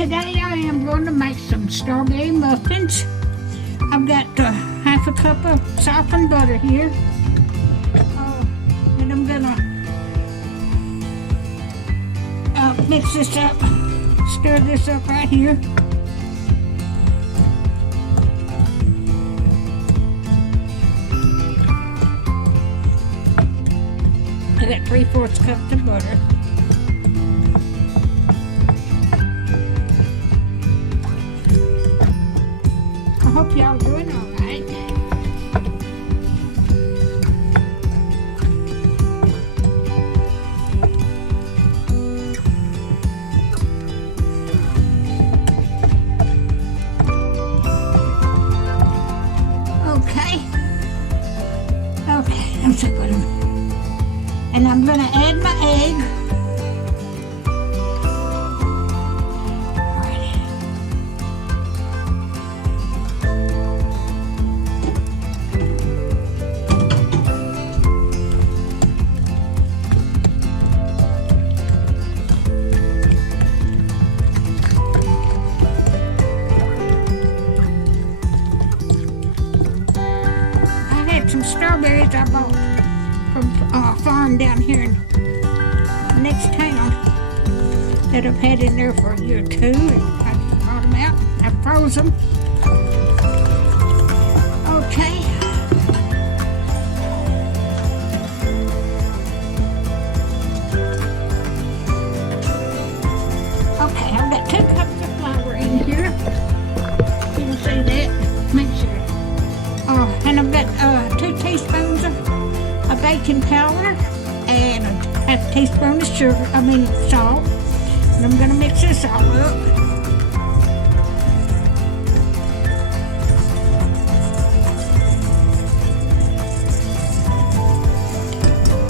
Today I am going to make some strawberry muffins. I've got half a cup of softened butter here. And I'm gonna mix this up, stir this up right here. I got 3/4 cups of butter. I hope y'all doing all right. Okay, I'm so good. And I'm gonna add my egg. Some strawberries I bought from a farm down here in the next town that I've had in there for a year or two, and I just brought them out. I froze them. Okay. Okay, I've got 2 cups of flour in here. You can see that. Make sure. And I've got 2 teaspoons of baking powder and a half teaspoon of salt. And I'm going to mix this all up.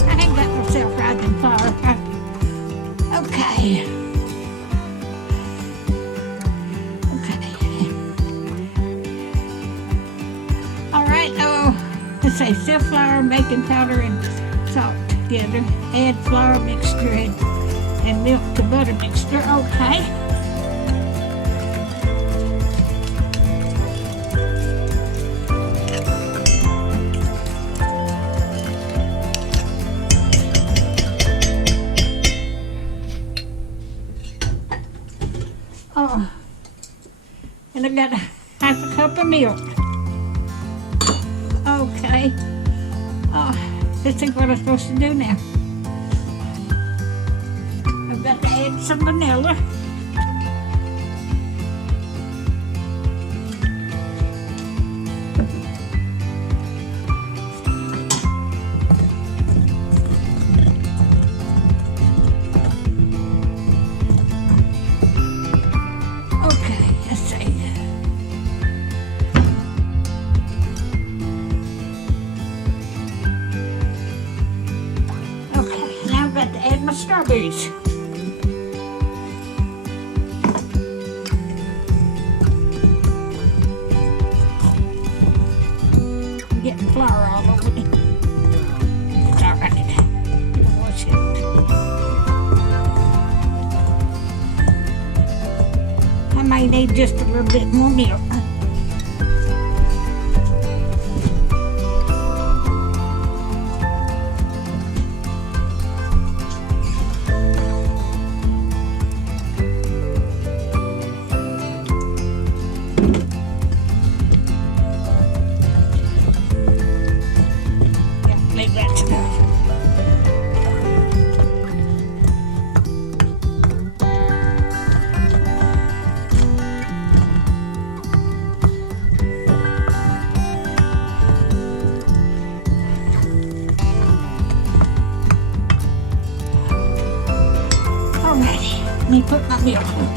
I ain't got myself rising flour. Okay. Let's say sift flour, baking powder, and salt together. Add flour mixture and milk to butter mixture. Okay. And I got half a cup of milk. Okay. Let's see what I'm supposed to do now. I've got to add some vanilla. Okay, let's see. Add my strawberries. I'm getting flour all over me. It's all right. Wash it. I might need just a little bit more milk. That's enough. Alrighty, let me put my milk on.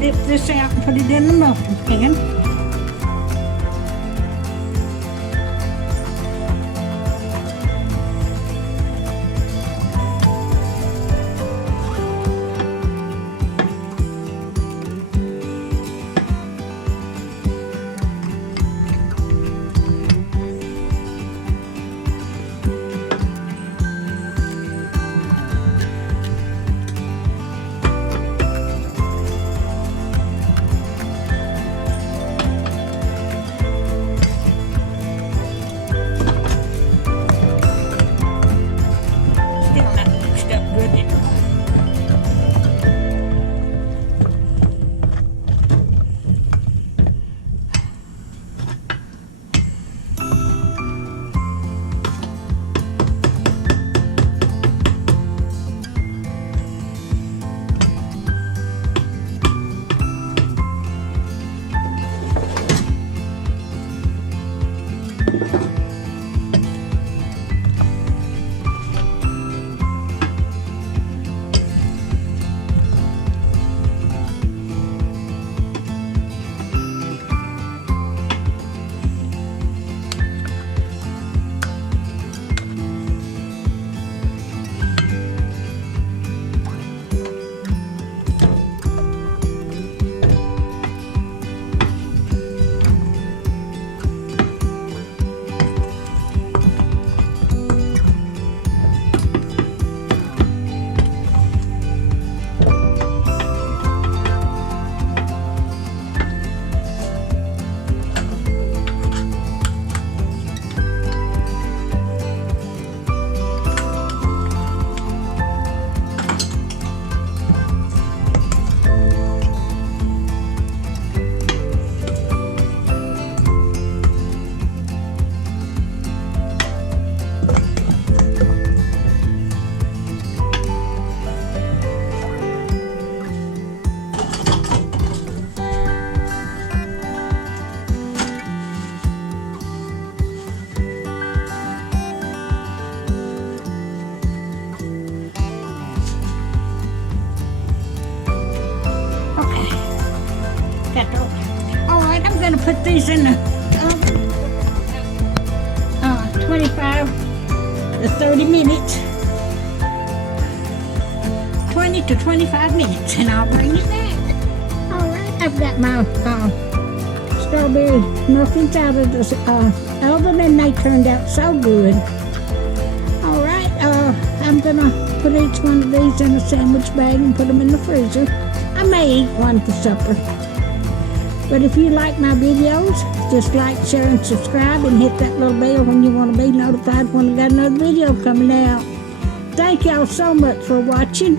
Dip this out and put it in the muffin pan. Alright, I'm gonna put these in the oven. 25 to 30 minutes. 20 to 25 minutes, and I'll bring it back. Alright, I've got my strawberry muffins out of the oven, and they turned out so good. Alright, I'm gonna put each one of these in a sandwich bag and put them in the freezer. I may eat one for supper. But if you like my videos, just like, share, and subscribe, and hit that little bell when you want to be notified when I got another video coming out. Thank y'all so much for watching.